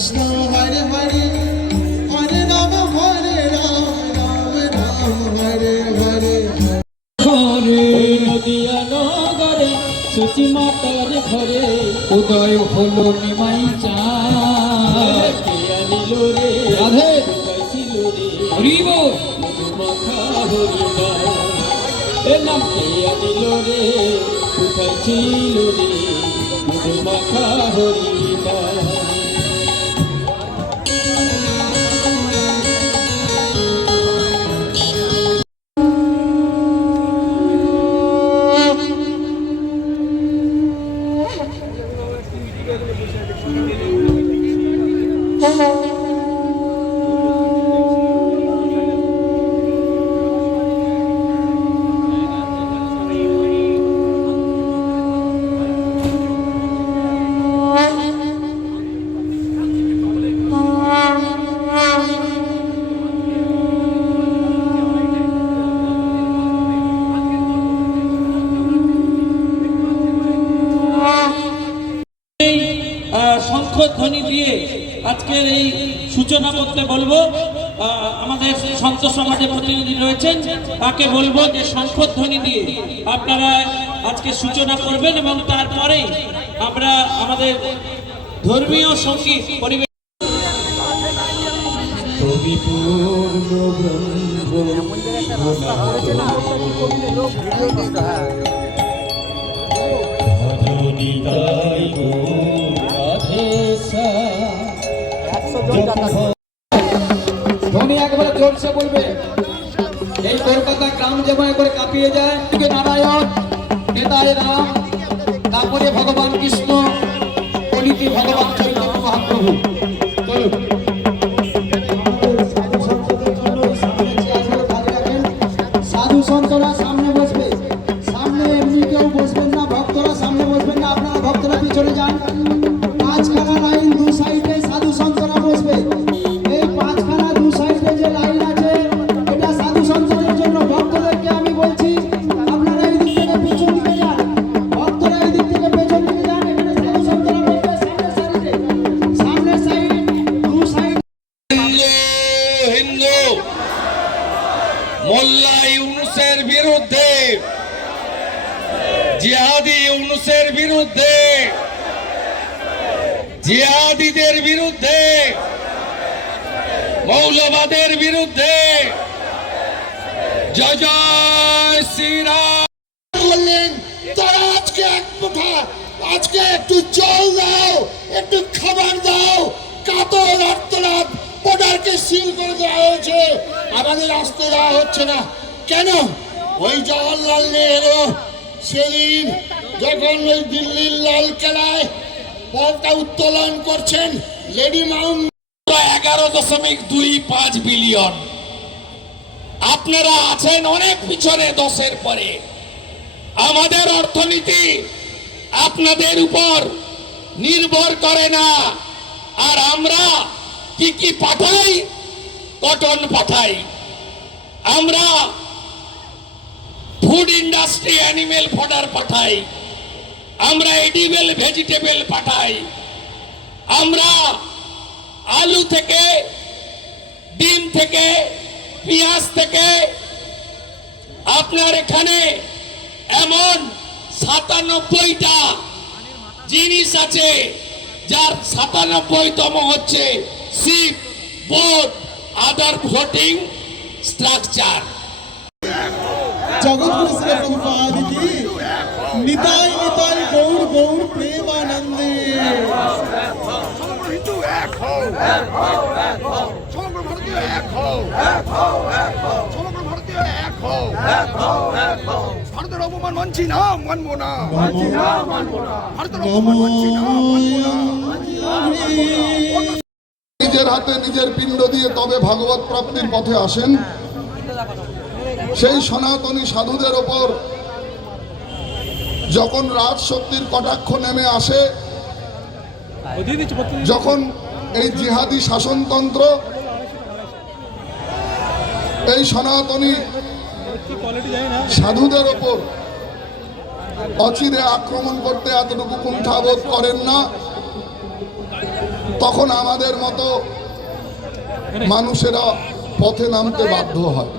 কৃষ্ণ হরে হরে হরে রাম রাম রাম হরে হরে হরে নদিয়া নগরে সুচি মাতার ঘরে উদয় হলো নিমাই চাঁদ কে আনিল রে রাধে ছিল রে হরিব মধুমাখা হরিদা এ নাম কে আনিল রে কোথায় ছিল রে মধুমাখা হরিদা শঙ্খধ্বনি দিয়ে আজকের এই সূচনা করতে বলবো। আমাদের সন্ত সমাজের প্রতিনিধি রয়েছেন, তাকে বলবো যে শঙ্খধ্বনি দিয়ে আপনারা আজকে সূচনা করবেন এবং তারপরে আমরা আমাদের ধর্মীয় সঙ্গীত পরিবেশ ধ্বনি একবারে জোরসে বলবে। এই কলকাতা গ্রাম যেমন একবারে কাঁপিয়ে যায়। নারায়ণ, নেতায় রাম, তারপরে ভগবান কৃষ্ণ, কলিতে ভগবান চৈতন্য মহাপ্রভু। চলুন। সাধু সন্তরা সামনে বসবে, সামনে এমনি কেউ বসবেন না, ভক্তরা সামনে বসবেন না, আপনারা ভক্তরা পিছনে যান। পাঁচখানা লাইন দু সাইডে সাধু সন্তরা বসবে। এই পাঁচখানা দু সাইডে যে লাইন আছে এটা সাধু সন্তদের জন্য। ভক্তদেরকে আমি বলছি আপনারা এই দিক থেকে পেছন দিকে যান, ভক্তরা এই দিক থেকে পেছন দিকে যান। এখানে সাধু সন্তরা বসবে সামনে সাইডে, সামনে সাইড দু সাইড। হিন্দু মোল্লা ইউনুসের বিরুদ্ধে, জিহাদি ইউনুসের বিরুদ্ধে, জিহাদিদের বিরুদ্ধে, মৌলবাদের বিরুদ্ধে জয় জয় শ্রীরাম বললেন। তারা আজকে এক কথা, আজকে একটু জল দাও, একটু খাবার দাও। কাতর আর্তনাদ, বর্ডারকে সিল করে দেওয়া হয়েছে, আমাদের আসতে দেওয়া হচ্ছে না কেন? ওই জওয়াহরলাল নেহরু সেদিন যখন ওই দিল্লির লাল কেলায় পতাকা উত্তোলন করছেন, লেডি মাউন্ট 11.25 বিলিয়ন। আপনারা আছেন অনেক পিছনে, 10-এর পরে। আমাদের অর্থনীতি আপনাদের উপর নির্ভর করে না। আর আমরা কি কি পাঠাই? কটন পাঠাই, আমরা ফুড ইন্ডাস্ট্রি অ্যানিমেল ফডার পাঠাই, আমরা এডিবল ভেজিটেবল পাঠাই, আমরা আলু থেকে, ডিম থেকে, পেঁয়াজ থেকে। আপনার এখানে এমন 97টা জিনিস আছে যার 97তম হচ্ছে শিপ, বোট, আদার ফ্লোটিং স্ট্রাকচার। জগৎগুরু শ্রী প্রভুপাদ কি নিতাই নিতাই গৌর গৌর প্রেমানন্দে। ভারতের অপমান মানছি না, মানবো না, ভারতের অপমান মানছি না, মানবো না। নিজের হাতে নিজের পিণ্ড দিয়ে তবে ভাগবত প্রাপ্তির পথে আসেন। সেই সনাতনী সাধুদের ওপর যখন রাজশক্তির কটাক্ষ নেমে আসে, যখন এই জিহাদি শাসনতন্ত্র এই সনাতনী সাধুদের ওপর অচিরে আক্রমণ করতে এতটুকু কুণ্ঠাবোধ করেন না, তখন আমাদের মতো মানুষেরা পথে নামতে বাধ্য হয়।